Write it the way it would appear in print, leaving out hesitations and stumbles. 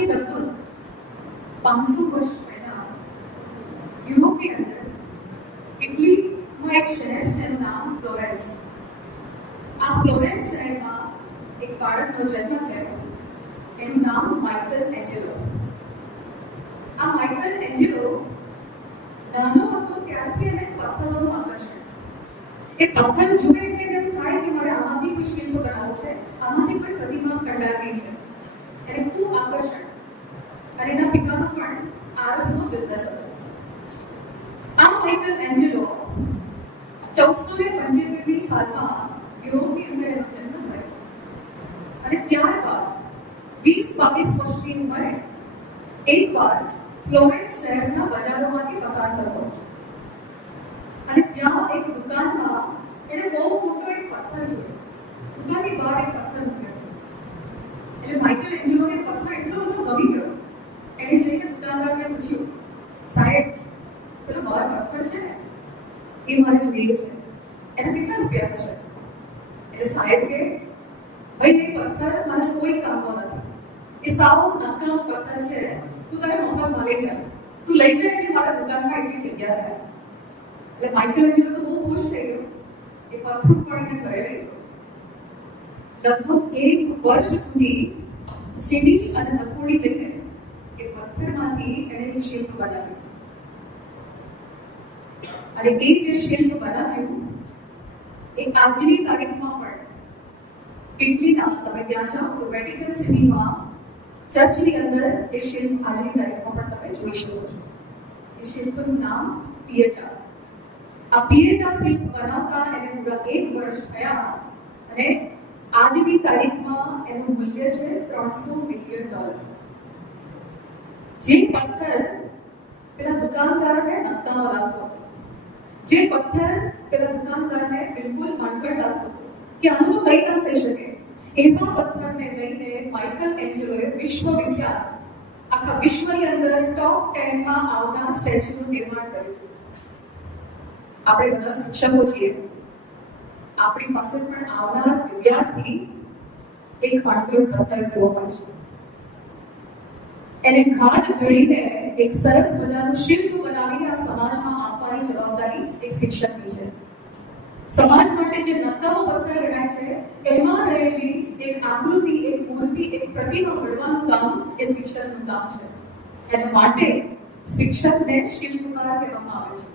આજથી લગભગ 500 વર્ષ પહેલા યુરોપની અંદર ઇટલીમાં એક શહેર છે એનું નામ ફ્લોરેન્સ. આ ફ્લોરેન્સ શહેરમાં એક બાળકનો જન્મ થયો. એનું નામ માઇકલ એન્જેલો. આ માઇકલ એન્જેલો નાનો હતો ત્યારથી એને પથ્થરોનું આકર્ષણ. એ પથ્થર જુએ એટલે એમ થાય કે મારે આમાંથી કોઈ શિલ્પ બનાવવો છે, આમાંથી કોઈ પ્રતિમા કંડારવી છે. એને ખૂબ આકર્ષણ. અને એના પિતાનો પણ આરસનો બિઝનેસ હતો. આ માઇકલ એન્જેલો 1475ની સાલમાં યુરોપની અંદર એનો જન્મ થયો. અને ત્યારબાદ 20-22 વર્ષની ઉંમરે એકવાર ફ્લોરેન્સ શહેરના બજારોમાંથી પસાર થતો અને ત્યાં એક દુકાનમાં એને બહુ મોટો એક પથ્થર જોયો. દુકાનની બહાર એક પથ્થર મૂક્યો. એટલે માઇકલ એન્જેલોને પથ્થર એટલો બધો ગમી ગયો. એને જઈને દુકાનદારને પૂછ્યું, સાહેબ પેલો બહાર પથ્થર છે ને એ મારે જોઈએ છે, એના કેટલા રૂપિયા હશે? એટલે સાહેબ કે ભાઈ એ પથ્થર મારે કોઈ કામનો નથી. એ સાવ નકામો પથ્થર છે, તું તારે મફતમાં લઈ જા. તું લઈ જાય એટલે મારા દુકાનમાં એટલી જગ્યા થાય. એટલે માઇકલ એન્જેલો તો બહુ ખુશ થઈ ગયો. એ પથ્થર પડીને ઘરે લઈ ગયો. લગભગ 1 વર્ષ સુધી ચીની અને હથોડી લઈને એ પથ્થરમાંથી એણે એક શિલ્પ બનાવ્યું. અને એ જે શિલ્પ બનાવ્યું એ આજની તારીખમાં પણ ઇટલીના, તમે ત્યાં જાઓ તો વેટિકન સિટીમાં ચર્ચની અંદર એ શિલ્પ આજની તારીખમાં પણ તમે જોઈ શકો છો. એ શિલ્પનું નામ પિએટા. આ પિએટા શિલ્પ બનાવતા એને પૂરા 1 વર્ષ થયા અને આજની તારીખમાં એનું મૂલ્ય છે $300 મિલિયન. જે પથ્થર પેલા દુકાનદારને નકામો લાગતો હતો, જે પથ્થર પેલા દુકાનદારને બિલકુલ અણઘડ લાગતો હતો કે આનું તો કંઈ કામ થઈ શકે, એવા પથ્થરને લઈને માઇકલ એન્જેલોએ વિશ્વવિખ્યાત, આખા વિશ્વની અંદર ટોપ 10માં આવનાર સ્ટેચ્યુનું નિર્માણ કર્યું. આપણે બધા શિક્ષકો છીએ, આપણી પાસે પણ આવનાર વિદ્યાર્થી એક અણઘડ પથ્થર જેવો હોય છે. એને ઘાટ ઘડીને એક સરસ મજાનું શિલ્પ બનાવીને આ સમાજમાં આપવાની જવાબદારી એક શિક્ષકની છે. સમાજ માટે જે નકામો પથ્થર ગણાય છે એમાં રહેલી એક આકૃતિ, એક મૂર્તિ, એક પ્રતિમા ઘડવાનું કામ એ શિક્ષકનું કામ છે. એના માટે શિક્ષકને શિલ્પકાર કહેવામાં આવે છે.